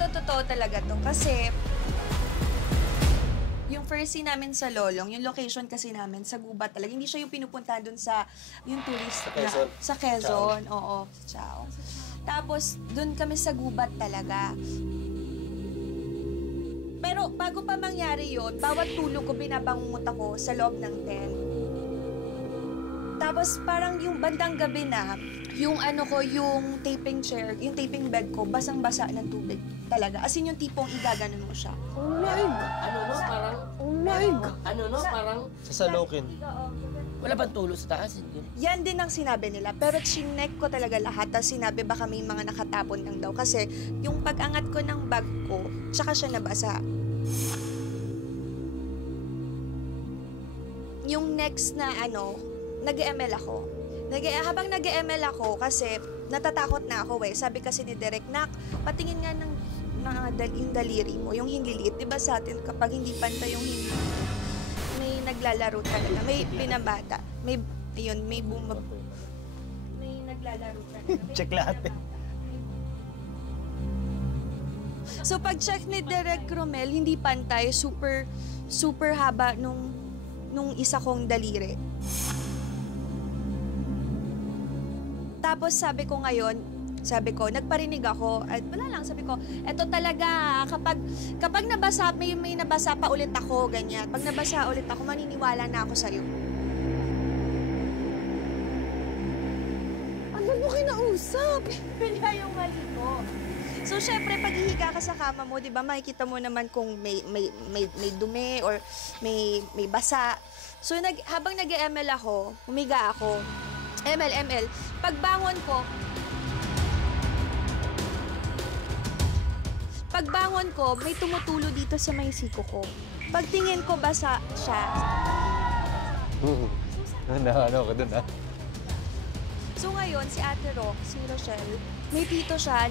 Totoo talaga to. Kasi, yung first scene namin sa Lolong, yung location kasi namin sa gubat talaga. Hindi siya yung pinupuntahan dun sa, yung tourist sa Quezon. sa Quezon. Oo, sa Chao. Tapos, dun kami sa gubat talaga. Pero bago pa mangyari yun, bawat tulog ko, binabangungot ako sa loob ng tent. Tapos parang yung bandang gabi na, yung ano ko, yung taping chair, yung taping bed ko, basang-basa ng tubig talaga. As in yung tipong igaganon mo siya. Oh my God! Ano no, parang... Oh my God! Ano no, parang... Sasalukin. Wala bang tulo sa taas? Yan din ang sinabi nila. Pero chinek ko talaga lahat. Tapos sinabi baka may mga nakatapon lang daw. Kasi yung pag-angat ko ng bag ko, tsaka siya nabasa. Yung next na ano, nag-ML ako. Habang nag-ML ako, kasi natatakot na ako eh. Sabi kasi ni Direk, Nak, patingin nga ng yung daliri mo, yung hinggiliit. Diba sa atin, kapag hindi pantay yung hinggiliit, may naglalaro talaga, may binabata, may, ayun, may naglalaro talaga. Check lahat eh. So pag-check ni Direk Romel, hindi pantay, super haba nung isa kong daliri. Tapos sabi ko, nagparinig ako, at wala lang, sabi ko, eto talaga, kapag nabasa, may nabasa pa ulit ako, ganyan. Pag nabasa ulit ako, maniniwala na ako sa'yo. Ano mo kinausap? Kanya yung mali ko. So, syempre, pag hihiga ka sa kama mo, di ba, makikita mo naman kung may dumi or may basa. So, habang nag-ML ako, humiga ako, ML. Pagbangon ko, may tumutulo dito sa may siko ko. Pagtingin ko, basa siya. Ano ka dun, ah? So ngayon, si Ate Rock, si Rochelle, may tito siya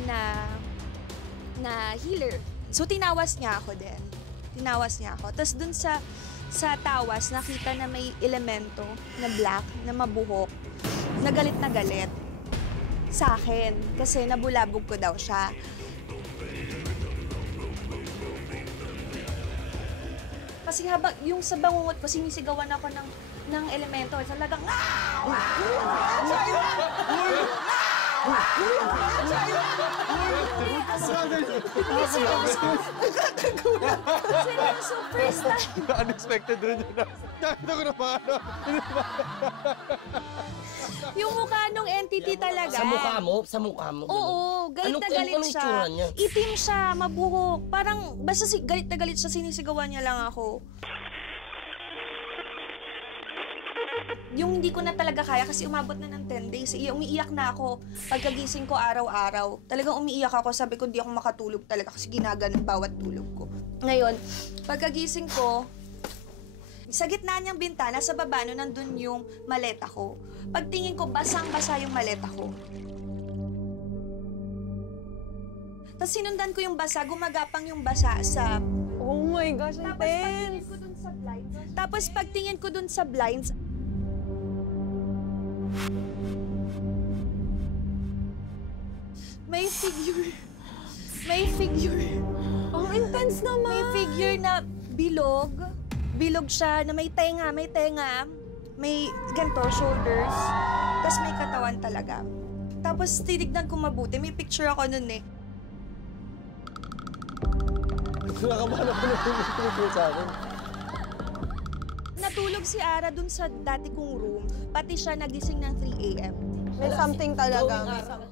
na healer. So tinawas niya ako din. Tapos dun sa tawas, nakita na may elemento na black, na mabuhok, na galit sa akin. Kasi nabulabog ko daw siya. Kasi habang yung sa bangungot ko, sinisigawan ako ng elemento. Talagang, seryoso, first time. Unexpected rin yun. Nakita ko na paano. Yung mukha nung entity talaga. Sa mukha mo? Oo, galit na galit siya. Itsura niya? Itim siya, mabuhok. Parang, basta galit na galit siya, sinisigawan niya lang ako. Yung hindi ko na talaga kaya kasi umabot na ng 10 days. Umiiyak na ako. Pagkagising ko araw-araw. Talagang umiiyak ako. Sabi ko, hindi ako makatulog talaga kasi ginaganon bawat tulog ko. Ngayon, pagkagising ko, sa gitna niyang bintana, sa baba, nandun yung maleta ko. Pagtingin ko, basang-basa yung maleta ko. Tapos sinundan ko yung basa, gumagapang yung basa sa... Oh my gosh, intense! Tapos pagtingin ko dun sa blinds, may figure. Ang intense naman! May figure na bilog. Bilog siya, na may tenga. May ganito, shoulders. Tapos may katawan talaga. Tapos tinignan ko mabuti. May picture ako nun eh. Nakakabahan ako na pinipili sa akin. Natulog si Ara dun sa dati kong room. Pati siya nagising ng 3 AM. May something talaga. May something.